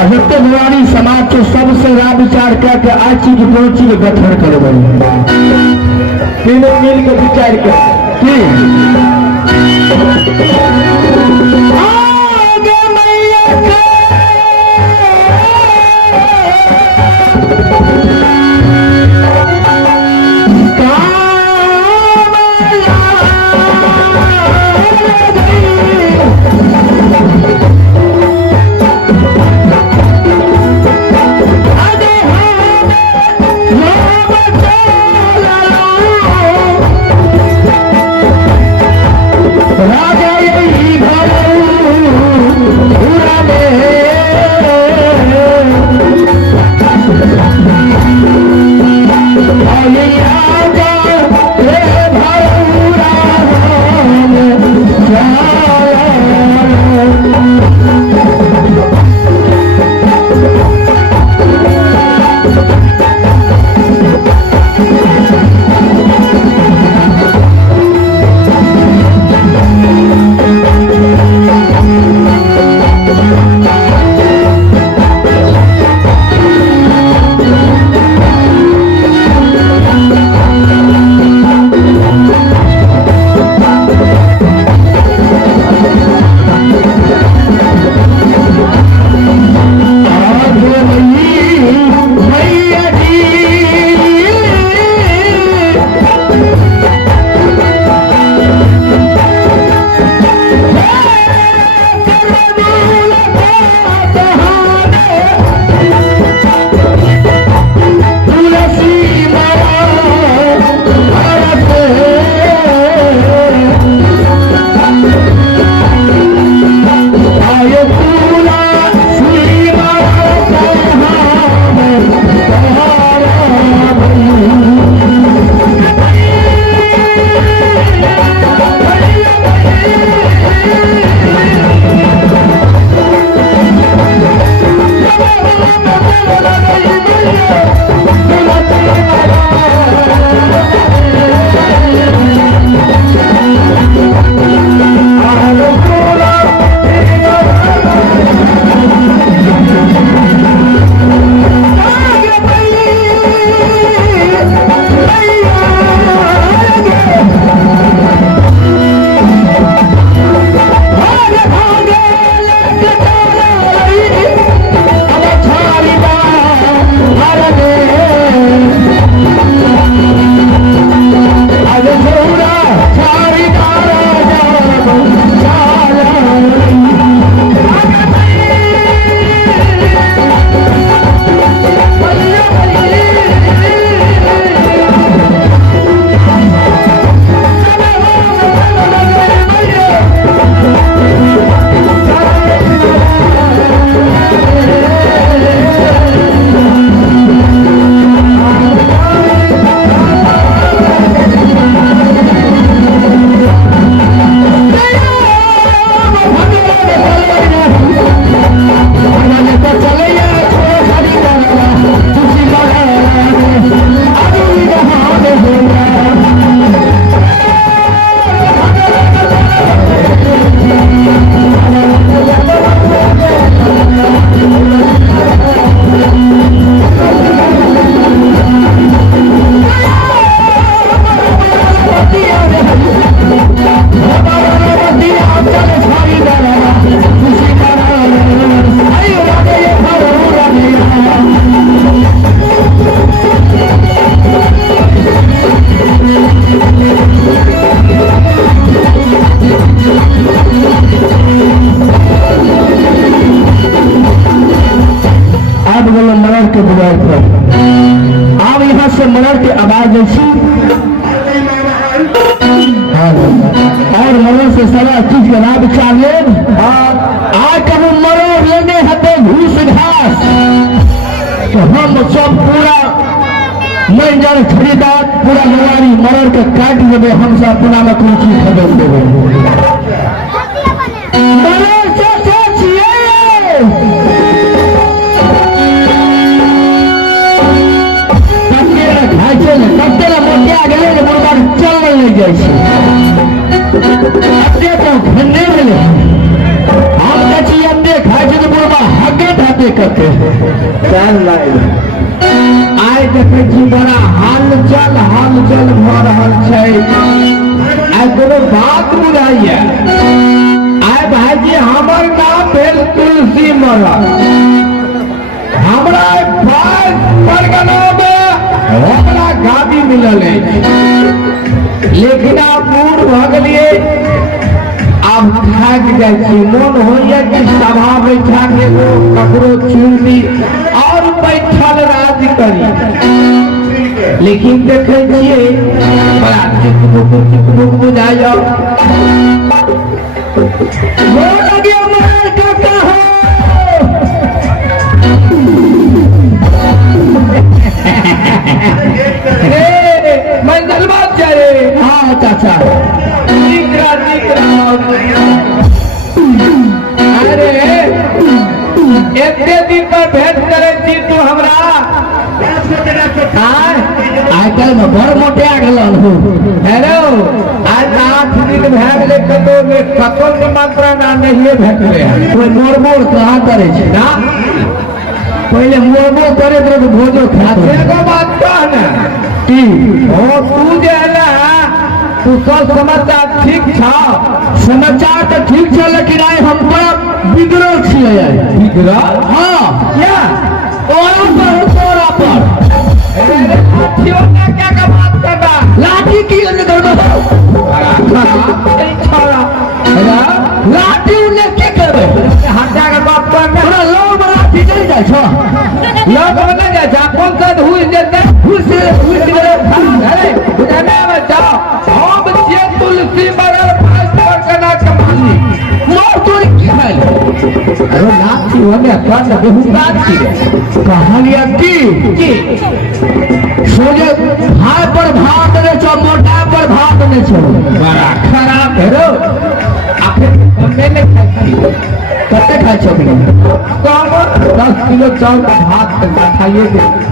जब बुआरी समाज के सबसे राह विचार करके आज चीज दो चीज गठन करे तीनों मिल के विचार कर और मनो से सारा चीज के लाभ चाहिए। आज कब मरो लेने हते घूस घास तो हम सब पूरा नहीं जान खरीदार पूरा हमारी मरण के काट देवे हम सब अपना में कोई चीज खरीद देवे। हम खाए बाते करते आइ देखे छी बड़ा हलचल भ रहल छै। आइ कोनो बात बुझाइए। आइ भाईजी हमर नाम भेल तुलसी मरा। हमरा परगना में हमरा गाड़ी मिलल है, लेकिन आप बूढ़ भ गेलिए, अब थक जाए। मन होइए कि सभा बैठा के ककरो चुनी और बैठल राज करी, लेकिन देखे छिए बड़ा चिकमुक बुझाइए। मंजल बात चले। हाँ चाचा अरे एते दिन पर भेंट करे छी तू हमरा। आइ काल्हि में बड़ मोटिया गेलन हो। हेलो आज 8 दिन भए गेलै, कतौ निमंत्रण आ नहिए भेटले। कोई मोड़ कहाँ करे छै ना, पहले मोड़ करे तो भोजो खाते। एगो बात कह ना कि तू जे है ना, तू सब समाचार ठीक था? समाचार तो ठीक है, लेकिन आए हम बड़ा बिगड़ल छिए। बिगड़ल? हाँ क्या तोरा पर क्या का बात करना? लाठी की लाठी उन्हें की करबे? हटा के बात करना। थोड़ा लोग लाठी नहीं जाए छो, लोग नहीं जाए छो। कौन सा हुई देते हुई अरे बुझाने में जाओ। हम जे तुलसी मरल पास करना कमाली मोर तोड़ की है। अरे लाठी होने कर बहुत बात की कहानियां की सोजे भाई पर भात ने छो, मोटा पर भात ने छो। बड़ा खराब है रो। मैंने कते खाए छो? 10 किलो चावल का भात खाइए।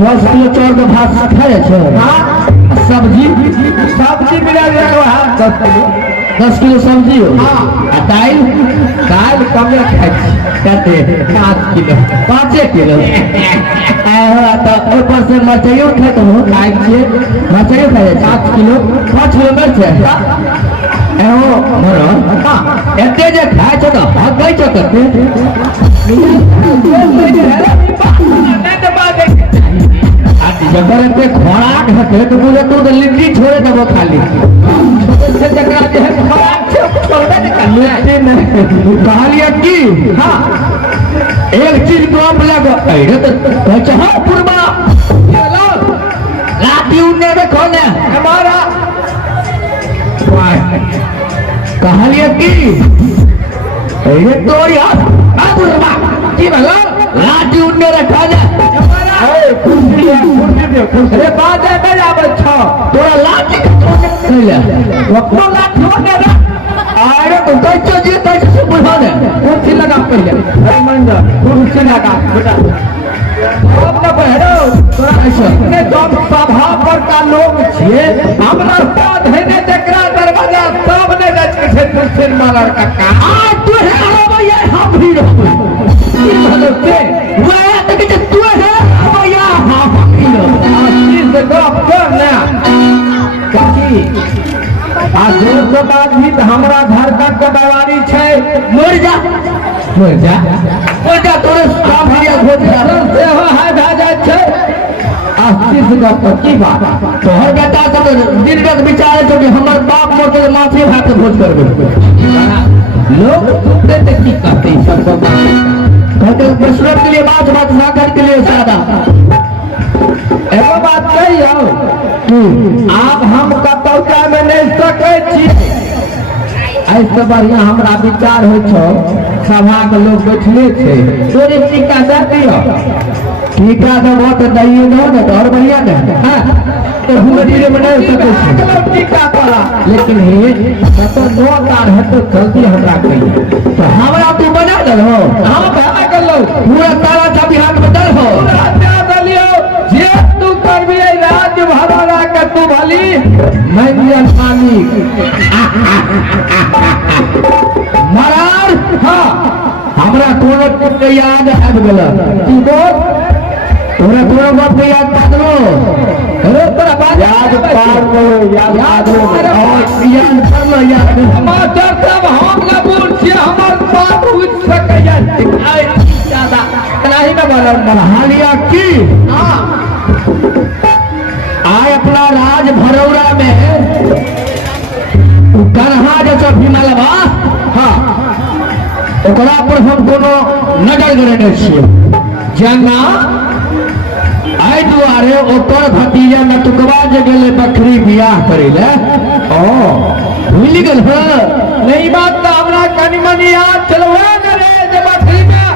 10 किलो चावल का भात खाए छो? हाँ सब्जी मिला 10 किलो सब्जी हो। हाँ दाल कम खाते 5 किलो तो ऊपर से मरचाइयो उठे तो खाए छे। मरचाइयो खाए 5 किलो मिर्च एते जे खाए छो तो हगै छो कते। जबर पे खोराक है तो मुझे तो लिट्टी छोड़े दबो खाली से जकरा जे है खोराक छोड़बे न खाली कहालिया की। हाँ एक चीज कम लग अरे तो कह हां पुरबा चलो लाठी उन्ने में खोने हमारा कहालिया की। अरे तो यार आ पुरबा की भला लाठी उन्ने रखा जा अरे बात है मेरा बच्चा तोरा लाठी अपनो लाठी होने ना। अरे तो कैसे जी कैसे बुझा दे कुर्सी लगा पहले। अरे मंजर कुर्सी लगा बेटा अब ना पहरो तोरा ऐसे ने जब सभा पर का लोग छिए हमरा साथ है ने जकरा दरवाजा सब ने जच के कुर्सी मारर का आ तू है हो भैया हम भी रहो भलो से वे तक जे तू है भैया हम भी रहो चीज से गप कर ना काकी आज जोर से बात भी हमरा घर का कबावारी छै। मर जा तोरे काम भैया घोट से हो है भाजा छै। आशीष गप की बात तोहर बेटा सब दिन रात विचारे छो कि हमर बाप मोर के माछी भात भोज करबे। लोग सुनते की कहते सब कहते प्रश्न के लिए बात सागर के लिए सादा। एगो बात कहियो आप हम कतौका में नहीं सके छी। ऐसे बढ़िया हमरा विचार हो छो सभा के लोग बैठले छे तोरे टीका दे दियो। टीका देबो तो दइए दो ना तो और बढ़िया दे। हां तो हुमरी में नहीं सके छी टीका पड़ा, लेकिन हे तो दो तार है तो जल्दी हमरा कहिए तो हमरा तू बना दे हो। हम बना कर लो पूरा तारा चाबी हाथ में दे हो जे तू करबी राज्य भरोरा के तू भली मंजन पानी मरार। हाँ हमरा कोनो के याद आबि गेल की बोल तोरा कोनो बात के याद पादलो अरे तोरा बात याद पार लो याद पादलो और याद कर लो याद मास्टर साहब हम ना बोल छी हमर बात पूछ सकैया आई ज्यादा कनाही ना बोल हालिया की हां आय अपना राज भरौरा में कन्हा जैसा भीमलवा हाँ ओकरा पर हम कोनो नजर गिरने छियै जना आइ दुआरे ओकर भतीजा नटुकवा जे गेले बकरी बियाह करे ले ओ भूल गेल ह नहीं बात तो हमरा कनी मनी याद चलवा न रे जे बकरी में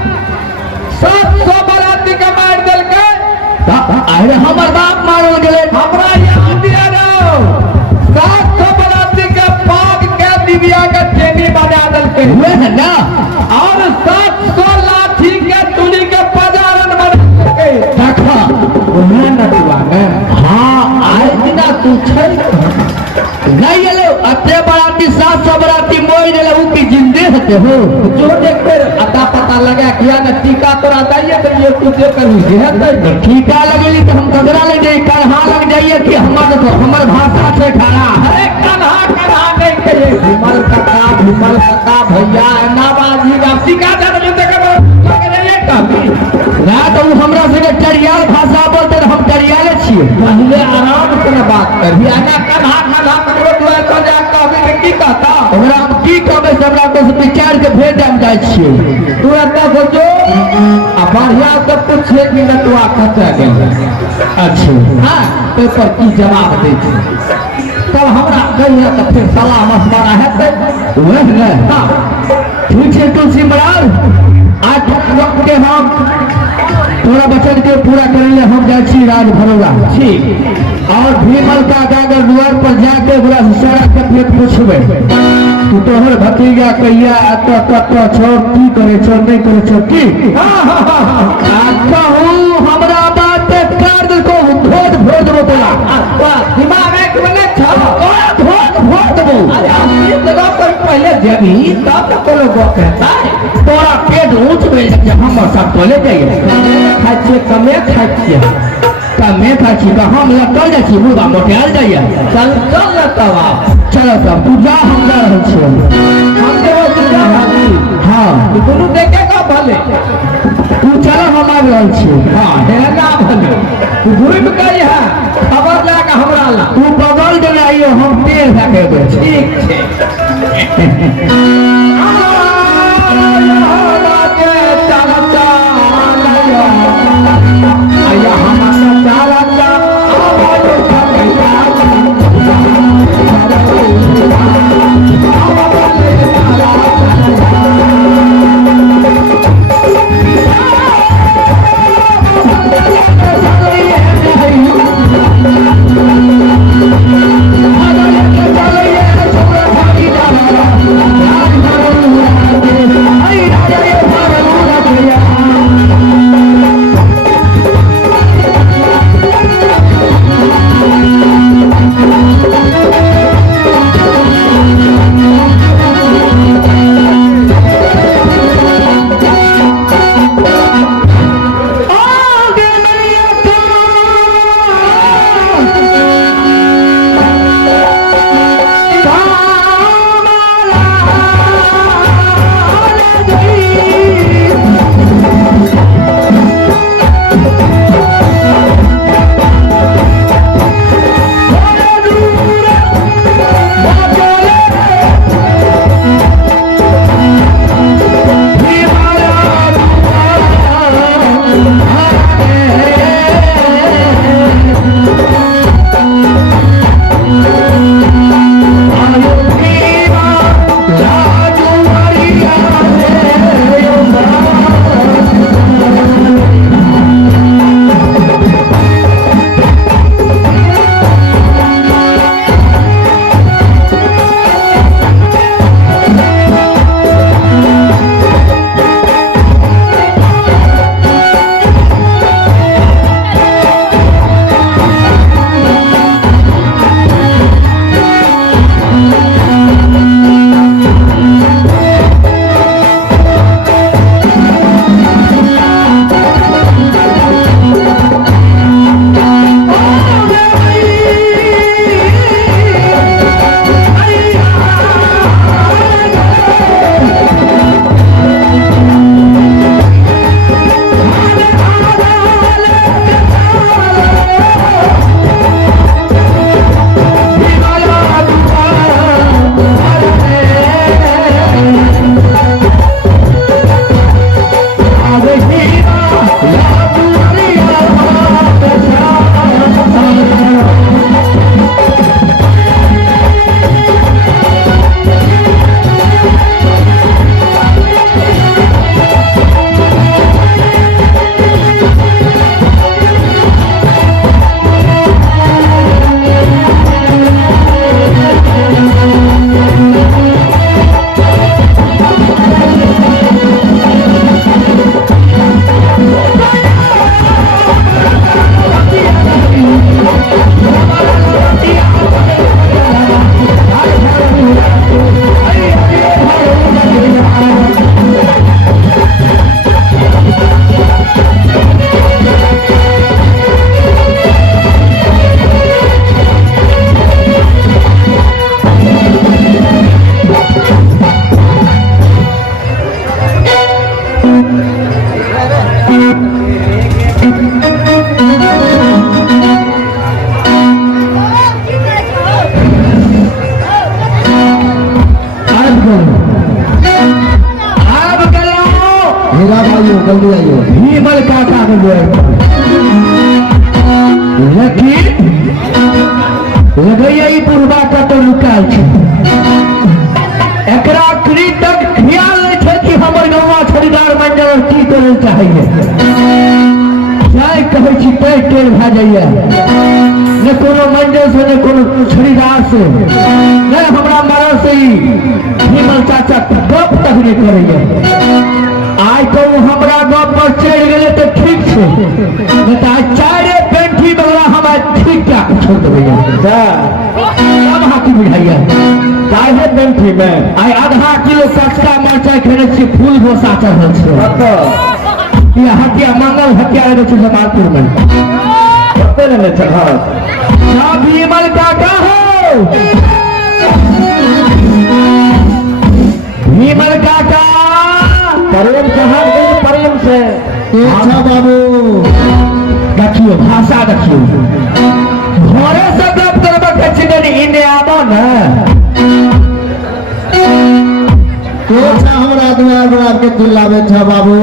700 बराती के मार देलकै अरे हमर बाप मारल गेले हमरा याद दिया रहो 700 बराती के पाग के दिव्या के चेनी बना देलकै हुए है ना और 700 लाठी के तुली के पजारन बना देलकै देखा ओहे नटुआ में हां आइ बिना तू छै नहीं गेले अते बराती 700 बराती मोई देले उ की जिंदे हते हो जो देख कर अता पता लगा किया न टीका तोरा दाइए तो ये कुछ करू जे हते टीका लगेली तो हम कगरा ले जाई कन्हा लग जाइए कि हमर भाषा से खाना अरे कन्हा नहीं करे विमल काका भैया नाबाजी का टीका दे दे ना तो हमरा से करियाल भाषा बोलते हम करियाले छियै पहले आराम से बात करिए ना कन्हा ककरो दुआ तो जा कहबे की कहता हमरा हम की कहबे हमरा को विचार के भेज हम जाय छियै तू एता सोचो आ बढ़िया से पूछे कि नटुआ कतऽ गेल अच्छा हां पेपर की जवाब दै छै तब हमरा कहिया त फिर सलाह मशवरा हेतै वह न हां ठीक छै तुलसी महाराज आज वक्त के हम थोड़ा बचन के पूरा करेंगे हम जाए छी राज भरोगा ठीक और भीमल का अगर द्वार पर जाके बड़ा सारा कथियत पूछबे तू तोहर भतीजा कहिया अत छोड़ की करे छोड़ नहीं करे छोड़ की कहूँ हमरा बात कर दे को भोज देबो तोरा दिमाग में बने छल भोज देबो अरे जगह पर पहले जमी तब तो लोग कहता है तोरा पेट ऊंच में जब हम सब बोले जाइए खाई छियै कमे खाई छियै कमे खाई छी तो हम लटल जाइ छी मुँह मोटियाल जाइए चल न तब चलो तब तू जा हम जा रहल छियै हम देबो तू जा भाभी हाँ दुनू देखे का भले तू चलो हम आबि रहल छियै हाँ हेना भले तू घुमि गई है खबर ला के हमरा ला तू बगल दे आइयो हम पेड़ धऽ के देबै ठीक छै Hey! जल्दी आइयो भीमल काका के लेकिन लगैया ई बुढ़बा कतौ लुकाल छै एकरा अखनी तक ख्याल नहीं छै कि हमर गौवा खरीदार मंजर की करे चाहिए जाय कहै छी तै टेर भए जाइए न कोनो मंजर से न कोनो खरीदार से न हमरा मरल से ही भीमल चाचा गप तक नहीं करैया आज तो हमरा गप पर चढ़ गए तो ठीक है नहीं तो आज चारे पेंठी बगला हम ठीक ठाक छोड़ देंगे अब हाथी बुझाइए चाहे पेंठी में आई आधा किलो कचका मरचाई खेने से फूल गोसा चढ़ल छे ये हत्या मंगल हत्या लगे छे जमालपुर में कते ने चढ़ल सब भीमल काका हो भीमल काका प्रेम कहाँ गई प्रेम से अच्छा बाबू देखियो भाषा देखियो घरे से गप करबा के छिगन इने आबो न अच्छा हमरा दुआर बड़ा के चिल्लावे छ बाबू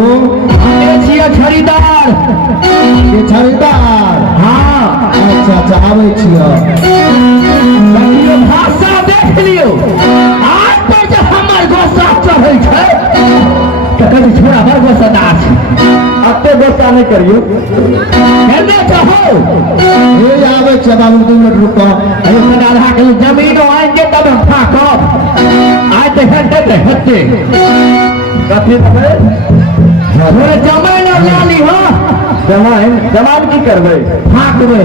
हमे छियै खरीदार ये खरीदार हां अच्छा अच्छा आबै छियै देखियो भाषा देख लियो आज पर जे हमर गोसा चढ़ै छै कहे छोड़ा भर गोसा दास अते गोसा नहीं करियो कहने चाहो ये आवे छ बाबू 2 मिनट रुको अरे आधा किलो जमीन आएंगे तब हम फाकब आज देखते कथी तबे थोड़े जमाइन और लाली हो जमाइन की करबे फाकबे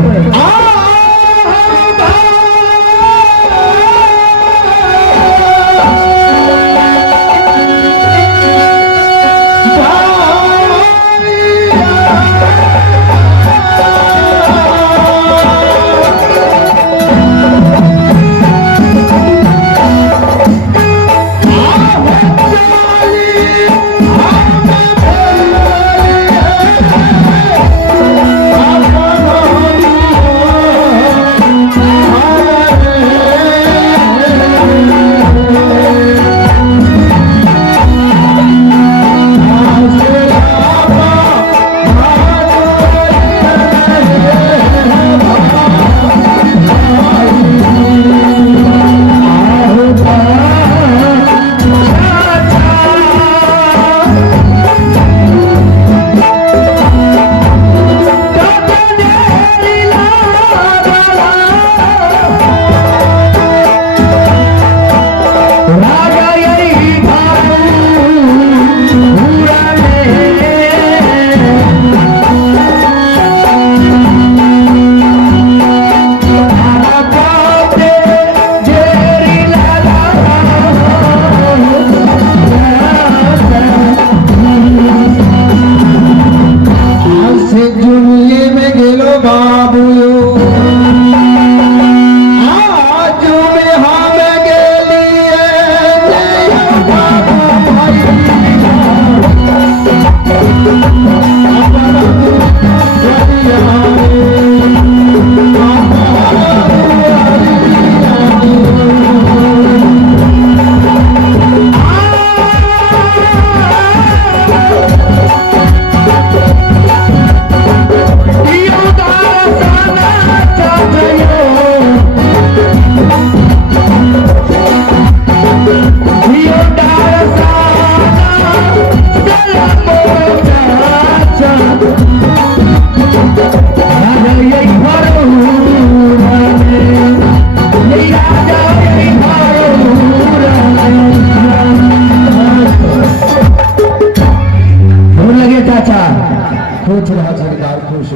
खुश रहा सरकार खुश